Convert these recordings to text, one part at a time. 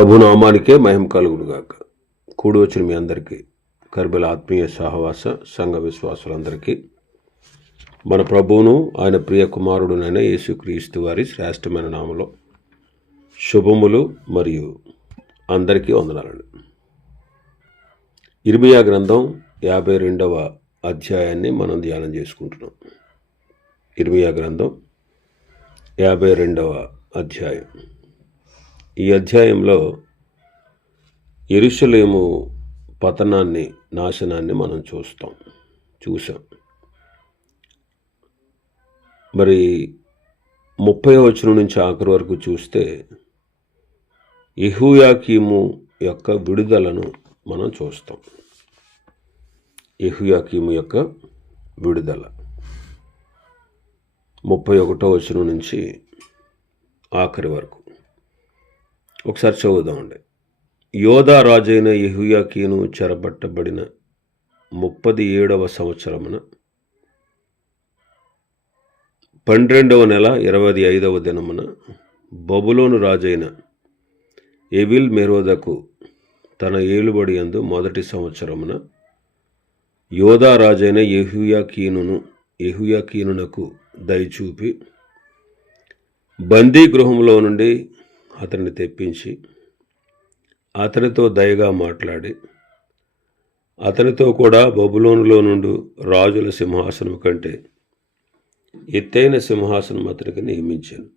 ప్రభునామానికే మహిమ కలుగునుగాక. కూడి వచ్చిన మీ అందరికీ, కర్బెల ఆత్మీయ సహవాస సంఘ విశ్వాసులందరికీ మన ప్రభువును ఆయన ప్రియ కుమారుడునైన యేసుక్రీస్తు వారి శ్రేష్టమైన నామలో శుభములు మరియు అందరికీ వందనాలండి. ఇర్మియా గ్రంథం 52వ అధ్యాయాన్ని మనం ధ్యానం చేసుకుంటున్నాం. ఇర్మియా గ్రంథం 52వ అధ్యాయం. ఈ అధ్యాయంలో యెరూషలేము పతనాన్ని, నాశనాన్ని మనం చూసాం. మరి 30వ వచనం నుంచి ఆఖరి వరకు చూస్తే యెహోయాకీము యొక్క విడుదలను మనం చూస్తాం. యెహోయాకీము యొక్క విడుదల 31వ వచనం నుంచి ఆఖరి వరకు ఒకసారి చదువుదామండి. యోధా రాజైన యెహోయాకీను చెరబట్టబడిన 37వ సంవత్సరమున 12వ నెల 25వ దినమున బబులోను రాజైన ఎవిల్ మెరోదకు తన ఏలుబడి యందు మొదటి సంవత్సరమున యోధా రాజైన యెహోయాకీనునకు దయచూపి బందీ గృహంలో నుండి అతన్ని తెప్పించి అతనితో దయగా మాట్లాడి అతనితో కూడా బబులోనులో నుండి రాజుల సింహాసనం కంటే ఎత్తైన సింహాసనం అతనికి నియమించాను.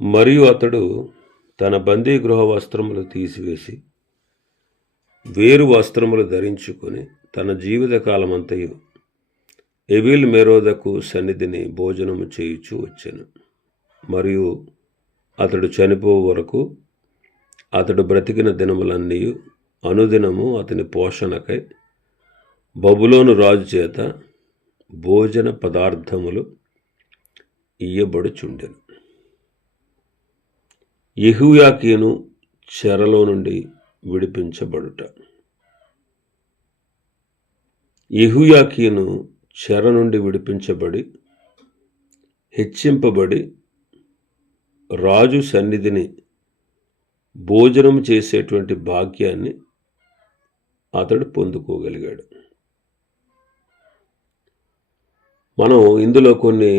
మరియు అతడు తన బందీ గృహ వస్త్రములు తీసివేసి వేరు వస్త్రములు ధరించుకొని తన జీవితకాలమంతయు ఎవిల్ మెరోదకు సన్నిధిని భోజనము చేయుచూ వచ్చాను. మరియు అతడు చనిపో వరకు అతడు బ్రతికిన దినములన్నీ అనుదినము అతని పోషణకై బబులోను రాజు చేత భోజన పదార్థములు ఇయ్యబడుచుండెను. యెహోయాకీను చెరలో నుండి విడిపించబడుట. యెహోయాకీను చెర నుండి విడిపించబడి హెచ్చింపబడి రాజు సన్నిధిని భోజనం చేసేటువంటి భాగ్యాన్ని అతడు పొందుకోగలిగాడు. మనం ఇందులో కొన్ని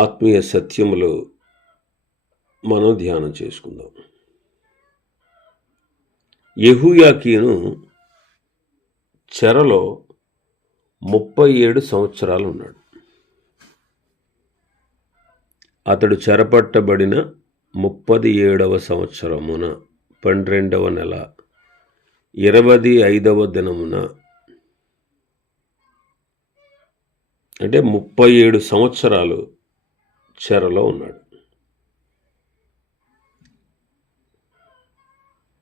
ఆత్మీయ సత్యములు మనం ధ్యానం చేసుకుందాం. యెహోయాకీను చెరలో 37 సంవత్సరాలు ఉన్నాడు. అతడు చెరపట్టబడిన 37వ సంవత్సరమున 12వ నెల 25వ దినమున, అంటే 37 సంవత్సరాలు చెరలో ఉన్నాడు.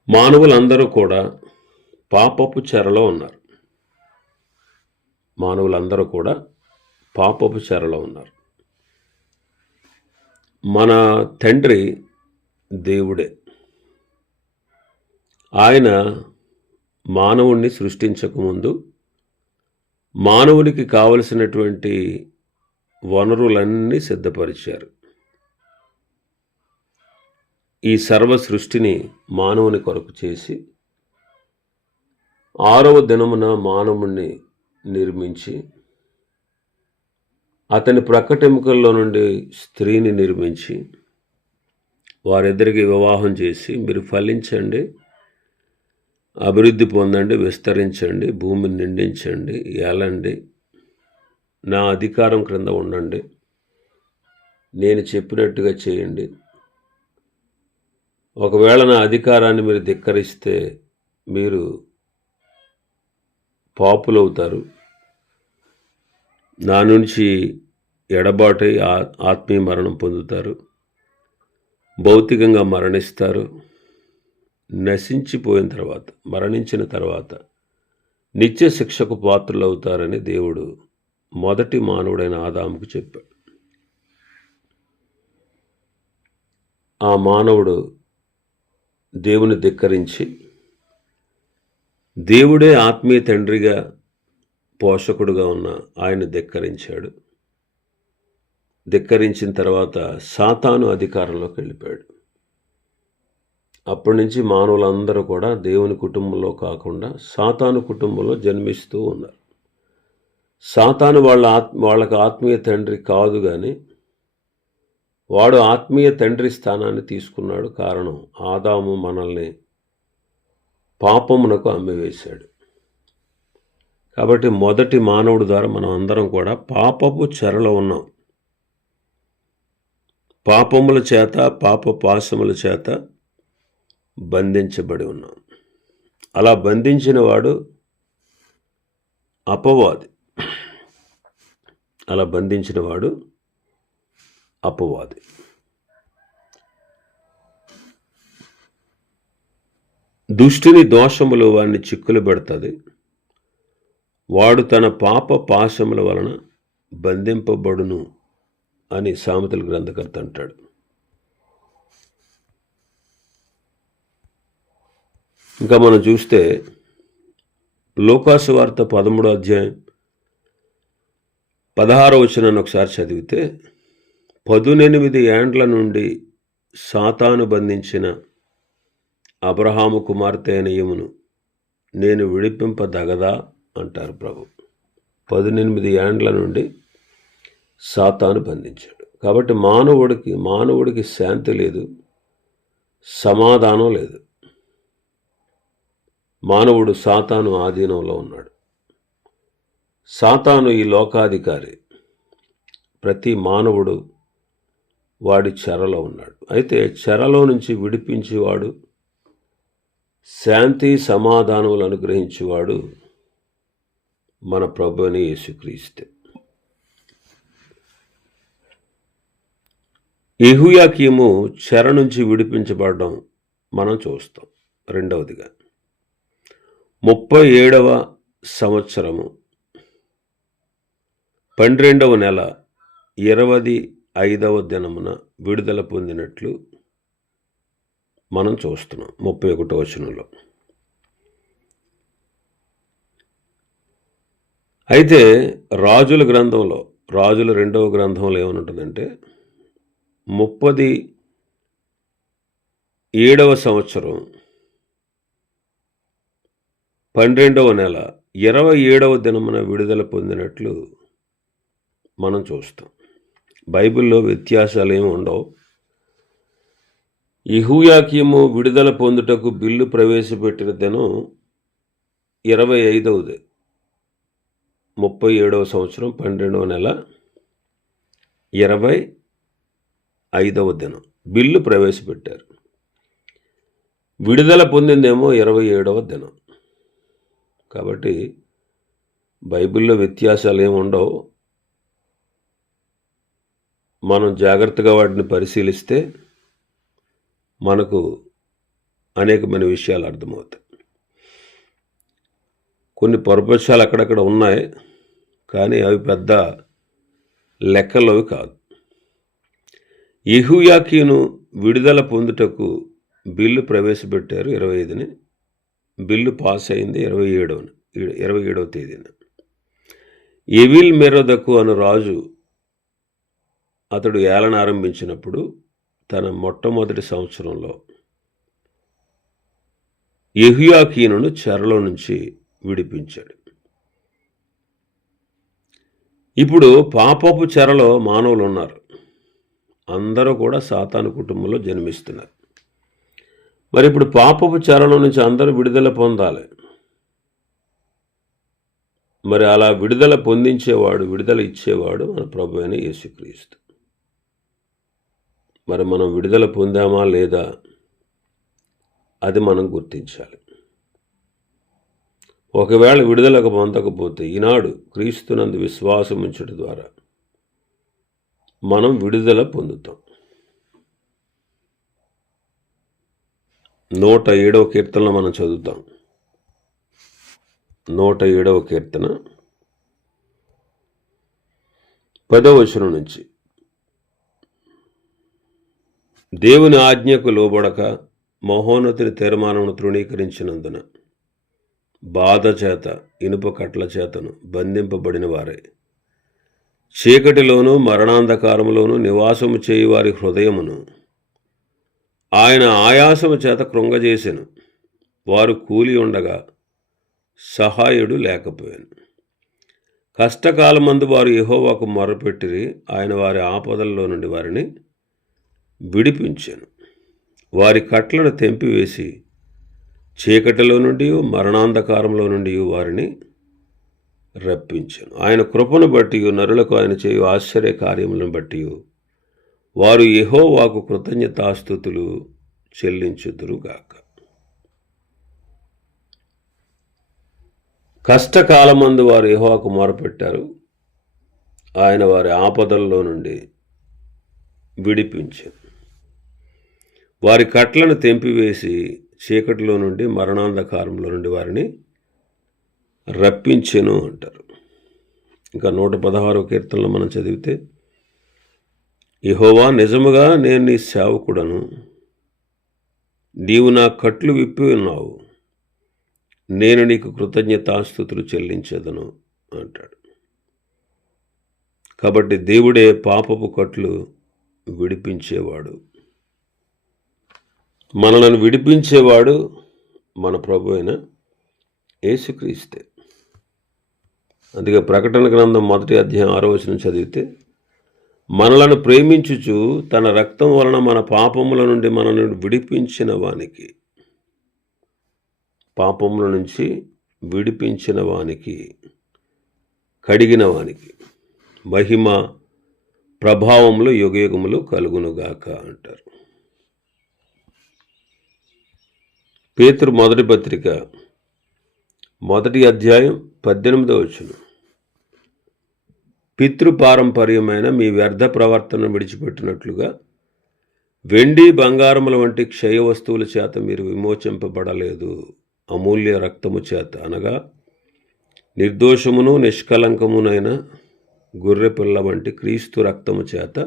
మానవులందరూ కూడా పాపపు చెరలో ఉన్నారు. మానవులందరూ కూడా పాపపు చెరలో ఉన్నారు. మన తండ్రి దేవుడే. ఆయన మానవుణ్ణి సృష్టించకముందు మానవునికి కావలసినటువంటి వనరులన్నీ సిద్ధపరిచారు. ఈ సర్వ సృష్టిని మానవుని కొరకు చేసి 6వ దినమున మానవుణ్ణి నిర్మించి అతని ప్రక్కటెముకల్లో నుండి స్త్రీని నిర్మించి వారిద్దరికి వివాహం చేసి, మీరు ఫలించండి, అభివృద్ధి పొందండి, విస్తరించండి, భూమిని నిండించండి, ఏలండి, నా అధికారం క్రింద ఉండండి, నేను చెప్పినట్టుగా చేయండి, ఒకవేళ నా అధికారాన్ని మీరు ధిక్కరిస్తే మీరు పాపులవుతారు, నా నుంచి ఎడబాటై ఆత్మీయ మరణం పొందుతారు, భౌతికంగా మరణిస్తారు, మరణించిన తర్వాత నిత్య శిక్షకు పాత్రులవుతారని దేవుడు మొదటి మానవుడైన ఆదాముకు చెప్పాడు. ఆ మానవుడు దేవుని ధిక్కరించి దేవుడే ఆత్మీయ తండ్రిగా పోషకుడుగా ఉన్న ఆయన ధిక్కరించాడు. ధిక్కరించిన తర్వాత సాతాను అధికారంలోకి వెళ్ళిపోయాడు. అప్పటి నుంచి మానవులందరూ కూడా దేవుని కుటుంబంలో కాకుండా సాతాను కుటుంబంలో జన్మిస్తూ ఉన్నారు. సాతాను వాళ్ళకి ఆత్మీయ తండ్రి కాదు, కానీ వాడు ఆత్మీయ తండ్రి స్థానాన్ని తీసుకున్నాడు. కారణం, ఆదాము మనల్ని పాపమునకు అమ్మివేశాడు. కాబట్టి మొదటి మానవుడి ద్వారా మనం అందరం కూడా పాపపు చెరలో ఉన్నాం. పాపముల చేత, పాప పాశముల చేత బంధించబడి ఉన్నాం. అలా బంధించిన వాడు అపవాది. దుష్టుని దోషములు వాడిని చిక్కులు పెడుతుంది. వాడు తన పాప పాశముల వలన బంధింపబడును అని సామెతల గ్రంథకర్త అంటాడు. ఇంకా మనం చూస్తే లూకాసు వార్త 13వ అధ్యాయం 16వ వచనాన్ని ఒకసారి చదివితే, 18 ఏండ్ల నుండి సాతాను బంధించిన అబ్రహాము కుమార్తె అయిన ఈమెను నేను విడిపింపదగదా అంటారు ప్రభు. 18 ఏండ్ల నుండి సాతాను బంధించాడు. కాబట్టి మానవుడికి శాంతి లేదు, సమాధానం లేదు. మానవుడు సాతాను ఆధీనంలో ఉన్నాడు. సాతాను ఈ లోకాధికారి. ప్రతి మానవుడు వాడి చెరలో ఉన్నాడు. అయితే చెరలో నుంచి విడిపించేవాడు, శాంతి సమాధానములు అనుగ్రహించేవాడు మన ప్రభువైన యేసుక్రీస్తు. యెహోయాకీము చెర నుంచి విడిపించబడడం మనం చూస్తాం. రెండవదిగా 37వ సంవత్సరము 12వ నెల 25వ దినమున విడుదల పొందినట్లు మనం చూస్తున్నాం 31వ వచనంలో. అయితే రాజుల 2వ గ్రంథంలో ఏమనుంటుందంటే 37వ సంవత్సరం 12వ నెల 27వ దినమున విడుదల పొందినట్లు మనం చూస్తాం. బైబిల్లో వ్యత్యాసాలు ఏమి ఉండవు. యెహోయాకీము విడుదల పొందుటకు బిల్లు ప్రవేశపెట్టిన దినం 25వ 37వ సంవత్సరం 12వ నెల 25వ దినం బిల్లు ప్రవేశపెట్టారు. విడుదల పొందిందేమో 27వ దినం. కాబట్టి బైబిల్లో వ్యత్యాసాలు ఏమి ఉండవు. మనం జాగ్రత్తగా వాటిని పరిశీలిస్తే మనకు అనేకమైన విషయాలు అర్థమవుతాయి. కొన్ని పొరపక్షాలు అక్కడక్కడ ఉన్నాయి, కానీ అవి పెద్ద లెక్కలోవి కాదు. యెహోయాకీను విడుదల పొందుటకు బిల్లు ప్రవేశపెట్టారు 25ని. బిల్లు పాస్ అయింది 27వ తేదీన. ఎవిల్ మెరోదకు అను రాజు అతడు ఏలన ఆరంభించినప్పుడు తన మొట్టమొదటి సంవత్సరంలో యెహోయాకీనును చెరలో నుంచి విడిపించాడు. ఇప్పుడు పాపపు చెరలో మానవులు ఉన్నారు. అందరూ కూడా సాతాను కుటుంబంలో జన్మిస్తున్నారు. మరి ఇప్పుడు పాపపు చెరలో నుంచి అందరూ విడుదల పొందాలి. మరి అలా విడుదల పొందించేవాడు, విడుదల ఇచ్చేవాడు మన ప్రభువైన యేసుక్రీస్తు. మరి మనం విడుదల పొందామా లేదా అది మనం గుర్తించాలి. ఒకవేళ విడుదలకు పొందకపోతే ఈనాడు క్రీస్తునందు విశ్వాసం ఉంచడం ద్వారా మనం విడుదల పొందుతాం. 107వ కీర్తనలో మనం చదువుతాం. 107వ కీర్తన 10వ వచనం నుంచి, దేవుని ఆజ్ఞకు లోబడక మహోన్నతుని తీర్మానమును తృణీకరించినందున బాధ చేత ఇనుప కట్ల చేతను బంధింపబడిన వారే, చీకటిలోనూ మరణాంధకారములోనూ నివాసము చేయువారి హృదయమును ఆయన ఆయాసము చేత కృంగజేసెను, వారు కూలి ఉండగా సహాయుడు లేకపోయాను. కష్టకాలమందు వారు యెహోవాకు మొరపెట్టిరి, ఆయన వారి ఆపదల్లో నుండి వారిని విడిపించెను. వారి కట్లను తెంపివేసి చీకటిలో నుండి మరణాంధకారంలో నుండి వారిని రప్పించెను. ఆయన కృపను బట్టి నరులకు ఆయన చేయు ఆశ్చర్య కార్యములను బట్టి వారు యెహోవాకు కృతజ్ఞతాస్తుతులు చెల్లించుదురుగాక. కష్టకాలమందు వారు యెహోవాకు మొరపెట్టారు, ఆయన వారి ఆపదల్లో నుండి విడిపించెను. వారి కట్లను తెంపివేసి చీకటిలో నుండి మరణాంధకారంలో నుండి వారిని రప్పించెను అంటారు. ఇంకా 116వ కీర్తనలో మనం చదివితే, యెహోవా నిజముగా నేను నీ సేవకుడను, నీవు నా కట్లు విప్పి ఉన్నావు, నేను నీకు కృతజ్ఞతాస్తుతులు చెల్లించదను అంటాడు. కాబట్టి దేవుడే పాపపు కట్లు విడిపించేవాడు. మనలను విడిపించేవాడు మన ప్రభు అయిన యేసుక్రీస్తే. అందుకే ప్రకటన గ్రంథం 1వ అధ్యాయం 6వ వచనం చదివితే, మనలను ప్రేమించుచు తన రక్తం వలన మన పాపముల నుండి మనల్ని విడిపించిన వానికి, పాపముల నుంచి విడిపించిన వానికి, కడిగిన వానికి మహిమ ప్రభావములు యుగయుగములు కలుగునుగాక అంటారు. పేతురు మొదటి పత్రిక 1వ అధ్యాయం 18వ వచనం, పితృపారంపర్యమైన మీ వ్యర్థ ప్రవర్తన విడిచిపెట్టినట్లుగా వెండి బంగారముల వంటి క్షయ వస్తువుల చేత మీరు విమోచింపబడలేదు, అమూల్య రక్తము చేత, అనగా నిర్దోషమును నిష్కలంకమునైన గొర్రె పిల్ల వంటి క్రీస్తు రక్తము చేత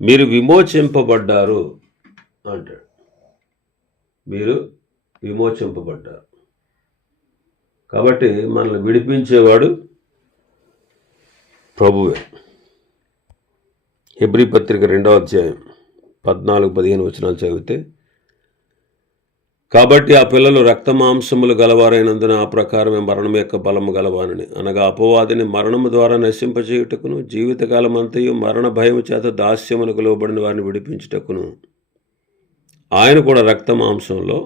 మీరు విమోచింపబడ్డారు అంటాడు. మీరు విమోచింపబడ్డారు. కాబట్టి మనల్ని విడిపించేవాడు ప్రభువే. హెబ్రీ పత్రిక 2వ అధ్యాయం 14-15 వచనాలు చదివితే, కాబట్టి ఆ పిల్లలు రక్తమాంసములు గలవారైనందున ఆ ప్రకారమే మరణం యొక్క బలము గలవానని, అనగా అపవాదిని మరణము ద్వారా నశింపచేయుటకును, జీవితకాలం అంతయు మరణ భయము చేత దాస్యమునకు లోబడిన వారిని విడిపించుటకును ఆయన కూడా రక్తమాంసంలో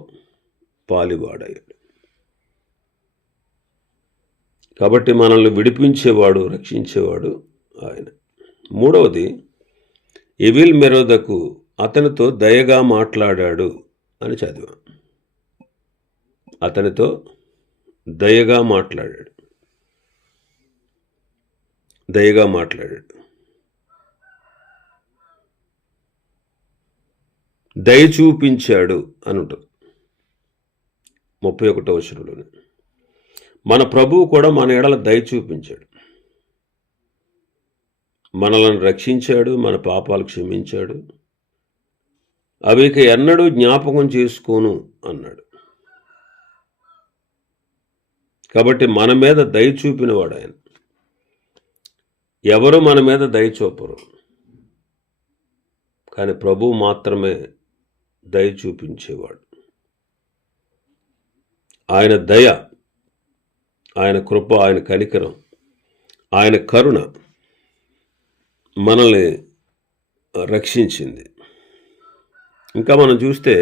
పాలివాడయ్యాడు. కాబట్టి మనల్ని విడిపించేవాడు, రక్షించేవాడు ఆయన. 3వది, ఎవిల్ మెరోదకు అతనితో దయగా మాట్లాడాడు అని చదివాం. అతనితో దయగా మాట్లాడాడు, దయగా మాట్లాడాడు. దయ చూపించాడు అని ఉంటుంది 31వ వచనంలోనే. మన ప్రభువు కూడా మన ఎడల దయ చూపించాడు, మనలను రక్షించాడు, మన పాపాలు క్షమించాడు, అవి ఇక ఎన్నడూ జ్ఞాపకం చేసుకోను అన్నాడు. కాబట్టి మన మీద దయ చూపినవాడు ఆయన. ఎవరు మన మీద దయ చూపరు, కానీ ప్రభువు మాత్రమే దయ చూపించేవాడు. ఆయన దయ, ఆయన కృప, ఆయన కనికరం, ఆయన కరుణ మనల్ని రక్షించింది. ఇంకా మనం చూస్తే,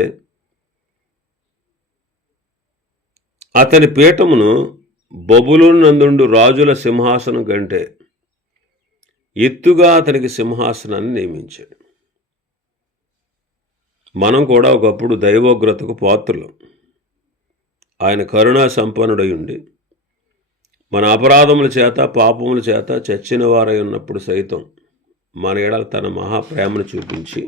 అతని పీఠమును బబులోను నందుండు రాజుల సింహాసనం కంటే ఎత్తుగా అతనికి సింహాసనాన్ని నియమించాడు. మనం కూడా ఒకప్పుడు దైవోగ్రతకు పాత్రులం. ఆయన కరుణా సంపన్నుడై ఉండి మన అపరాధముల చేత పాపముల చేత చచ్చిన వారై ఉన్నప్పుడు సైతం మన ఎడల తన మహాప్రేమను చూపించి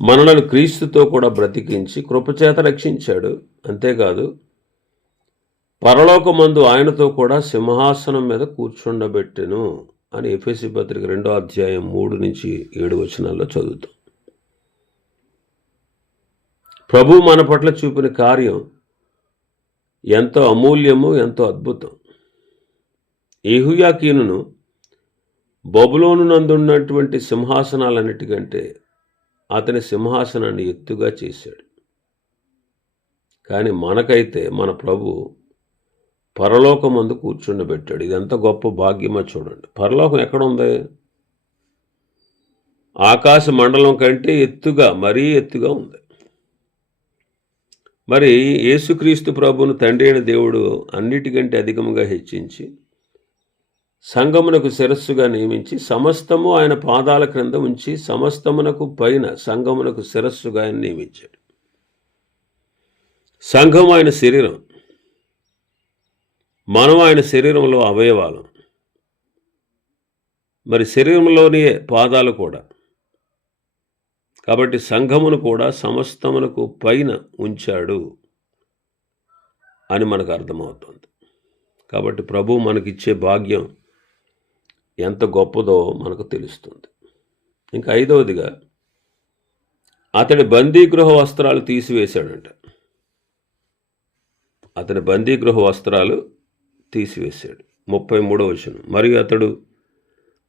మనలను క్రీస్తుతో కూడా బ్రతికించి కృపచేత రక్షించాడు. అంతేకాదు, పరలోకమందు ఆయనతో కూడా సింహాసనం మీద కూర్చుండబెట్టెను అని ఎఫెసీ పత్రిక 2వ అధ్యాయం 3-7 వచనాల్లో చదువుతాం. ప్రభు మన పట్ల చూపిన కార్యం ఎంతో అమూల్యము, ఎంతో అద్భుతం. యెహోయాకీనును బబులోను నందున్నటువంటి సింహాసనాలన్నిటికంటే అతని సింహాసనాన్ని ఎత్తుగా చేశాడు. కానీ మనకైతే మన ప్రభు పరలోకమందు కూర్చుండబెట్టాడు. ఇది ఎంత గొప్ప భాగ్యమో చూడండి. పరలోకం ఎక్కడ ఉంది? ఆకాశ మండలం కంటే ఎత్తుగా, మరీ ఎత్తుగా ఉంది. మరి యేసుక్రీస్తు ప్రభువును తండ్రి అయిన దేవుడు అన్నిటికంటే అధికంగా హెచ్చించి సంఘమునకు శిరస్సుగా నియమించి సమస్తము ఆయన పాదాల క్రింద ఉంచి సమస్తమునకు పైన సంఘమునకు శిరస్సుగా ఆయన నియమించాడు. సంఘం ఆయన శరీరం, మనం ఆయన శరీరంలో అవయవాలం. మరి శరీరంలోని పాదాలు కూడా. కాబట్టి సంఘమును కూడా సమస్తమునకు పైన ఉంచాడు అని మనకు అర్థమవుతుంది. కాబట్టి ప్రభువు మనకిచ్చే భాగ్యం ఎంత గొప్పదో మనకు తెలుస్తుంది. ఇంకా 5వదిగా అతడి బందీగృహ వస్త్రాలు తీసివేశాడంట. అతని బందీగృహ వస్త్రాలు తీసివేశాడు. 33వ వచనం. మరియు అతడు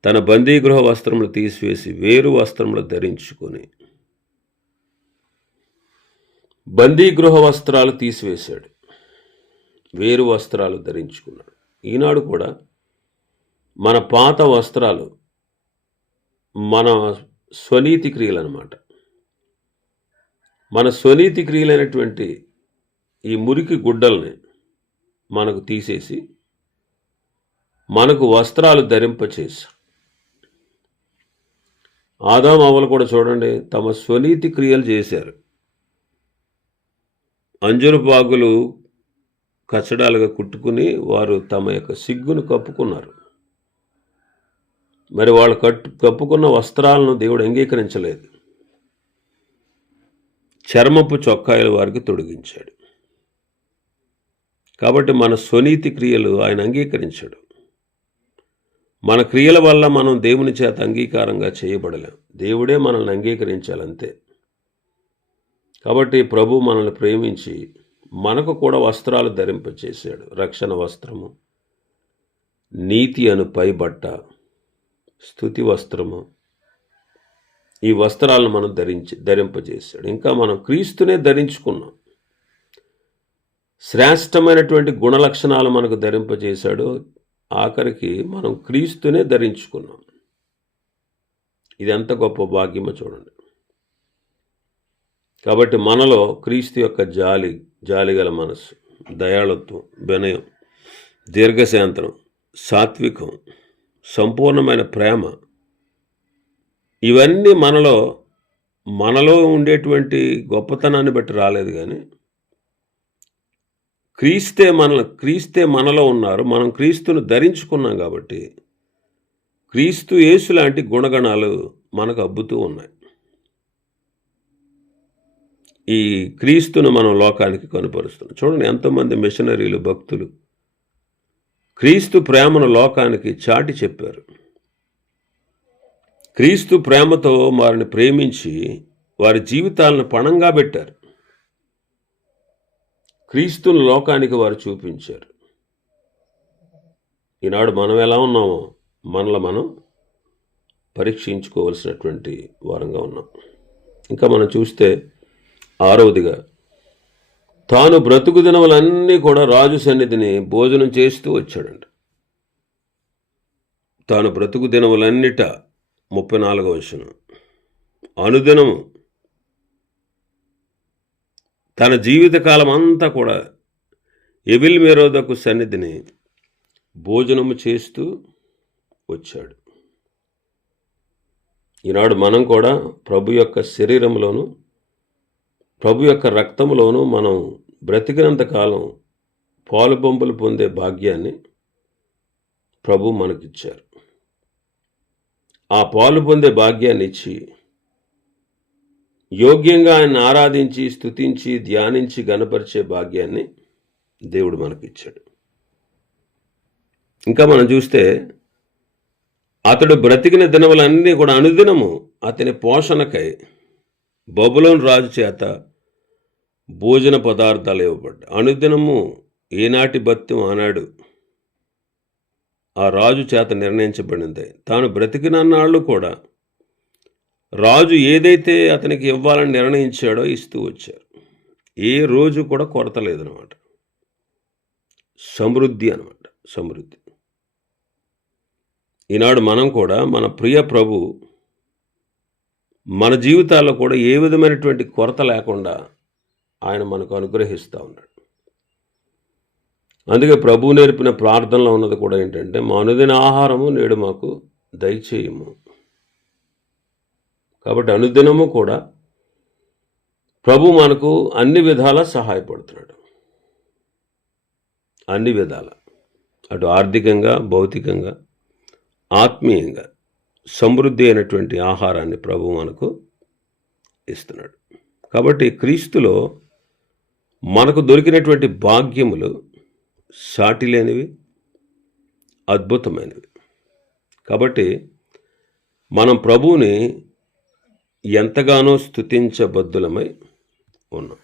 తన బందీగృహ వస్త్రములు తీసివేసి వేరు వస్త్రములు ధరించుకొని. బందీగృహ వస్త్రాలు తీసివేశాడు, వేరు వస్త్రాలు ధరించుకున్నాడు. ఈనాడు కూడా మన పాత వస్త్రాలు మన స్వనీతి క్రియలు అన్నమాట. మన స్వనీతి క్రియలైనటువంటి ఈ మురికి గుడ్డల్ని మనకు తీసేసి మనకు వస్త్రాలు ధరింపచేసి. ఆదాము అవ్వలు కూడా చూడండి, తమ స్వనీతి క్రియలు చేశారు. అంజురు బాగులు కచ్చడాలుగా కుట్టుకుని వారు తమ యొక్క సిగ్గును కప్పుకున్నారు. మరి వాళ్ళు కప్పుకున్న వస్త్రాలను దేవుడు అంగీకరించలేదు. చర్మపు చొక్కాయలు వారికి తొడిగించాడు. కాబట్టి మన స్వనీతి క్రియలు ఆయన అంగీకరించాడు. మన క్రియల వల్ల మనం దేవుని చేత అంగీకారంగా చేయబడలేం. దేవుడే మనల్ని అంగీకరించాలంతే. కాబట్టి ప్రభు మనల్ని ప్రేమించి మనకు కూడా వస్త్రాలు ధరింపచేశాడు. రక్షణ వస్త్రము, నీతి అను పైబట్ట, స్తుతి వస్త్రము, ఈ వస్త్రాలను మనం ధరింపజేశాడు. ఇంకా మనం క్రీస్తునే ధరించుకున్నాం. శ్రేష్టమైనటువంటి గుణలక్షణాలు మనకు ధరింపజేశాడు. ఆఖరికి మనం క్రీస్తునే ధరించుకున్నాం. ఇది ఎంత గొప్ప భాగ్యమో చూడండి. కాబట్టి మనలో క్రీస్తు యొక్క జాలిగల మనస్సు, దయాళత్వం, వినయం, దీర్ఘశాంతం, సాత్వికం, సంపూర్ణమైన ప్రేమ, ఇవన్నీ మనలో ఉండేటువంటి గొప్పతనాన్ని బట్టి రాలేదు. కానీ క్రీస్తే మనలో ఉన్నారు. మనం క్రీస్తును ధరించుకున్నాం కాబట్టి క్రీస్తు యేసు లాంటి గుణగణాలు మనకు అబ్బుతూ ఉన్నాయి. ఈ క్రీస్తును మనం లోకానికి కనుపరుస్తున్నాం. చూడండి, ఎంతోమంది మిషనరీలు, భక్తులు క్రీస్తు ప్రేమను లోకానికి చాటి చెప్పారు. క్రీస్తు ప్రేమతో వారిని ప్రేమించి వారి జీవితాలను పణంగా పెట్టారు. క్రీస్తును లోకానికి వారు చూపించారు. ఈనాడు మనం ఎలా ఉన్నామో మనలో మనం పరీక్షించుకోవలసినటువంటి వారంగా ఉన్నాం. ఇంకా మనం చూస్తే 6వదిగా తాను బ్రతుకు దినములన్నీ కూడా రాజు సన్నిధిని భోజనం చేస్తూ వచ్చాడంట. తాను బ్రతుకు దినములన్నిట 34వ వచనం. అనుదినము తన జీవితకాలం అంతా కూడా ఎవిల్ మెరోదకు సన్నిధిని భోజనము చేస్తూ వచ్చాడు. ఈనాడు మనం కూడా ప్రభు యొక్క శరీరంలోను ప్రభు యొక్క రక్తంలోనూ మనం బ్రతికినంత కాలం పాలు పంపులు పొందే భాగ్యాన్ని ప్రభు మనకిచ్చారు. ఆ పాలు పొందే భాగ్యాన్ని ఇచ్చి యోగ్యంగా ఆయన ఆరాధించి, స్తుతించి, ధ్యానించి గణపరిచే భాగ్యాన్ని దేవుడు మనకిచ్చాడు. ఇంకా మనం చూస్తే అతడు బ్రతికిన దినములన్నీ కూడా అనుదినము అతని పోషణకై బబులోను రాజు చేత భోజన పదార్థాలు ఇవ్వబడ్డాయి. అనుదినము ఏనాటి భత్యం ఆనాడు ఆ రాజు చేత నిర్ణయించబడింది. తాను బ్రతికినన్నాళ్ళు కూడా రాజు ఏదైతే అతనికి ఇవ్వాలని నిర్ణయించాడో ఇస్తూ వచ్చారు. ఏ రోజు కూడా కొరత లేదనమాట. సమృద్ధి అనమాట, సమృద్ధి. ఈనాడు మనం కూడా మన ప్రియ ప్రభు మన జీవితాల్లో కూడా ఏ విధమైనటువంటి కొరత లేకుండా ఆయన మనకు అనుగ్రహిస్తూ ఉన్నాడు. అందుకే ప్రభు నేర్పిన ప్రార్థనలో ఉన్నది కూడా ఏంటంటే, మా అనుదిన ఆహారము నేడు మాకు దయచేయము. కాబట్టి అనుదినము కూడా ప్రభు మనకు అన్ని విధాలా సహాయపడుతున్నాడు. అన్ని విధాల, అటు ఆర్థికంగా, భౌతికంగా, ఆత్మీయంగా సమృద్ధి అయినటువంటి ఆహారాన్ని ప్రభు మనకు ఇస్తున్నాడు. కాబట్టి క్రీస్తులో మనకు దొరికినటువంటి భాగ్యములు సాటి లేనివి, అద్భుతమైనవి. కాబట్టి మనం ప్రభువుని ఎంతగానో స్తుతించబద్దులమై ఉన్నాం.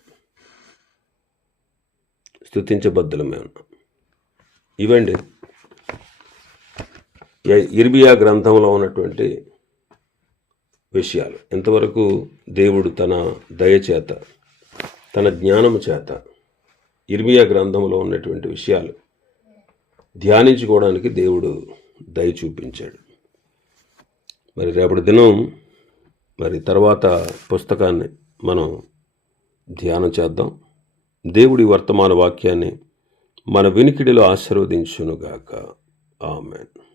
ఇవండి ఇర్మియా గ్రంథంలో ఉన్నటువంటి విషయాలు. ఇంతవరకు దేవుడు తన దయచేత, తన జ్ఞానము చేత ఇర్మియా గ్రంథంలో ఉన్నటువంటి విషయాలు ధ్యానించుకోవడానికి దేవుడు దయ చూపించాడు. మరి రేపటి దినం తర్వాత పుస్తకాన్ని మనం ధ్యానం చేద్దాం. దేవుడి వర్తమాన వాక్యాన్ని మన వినికిడిలో ఆశీర్వదించునుగాక. ఆమేన్.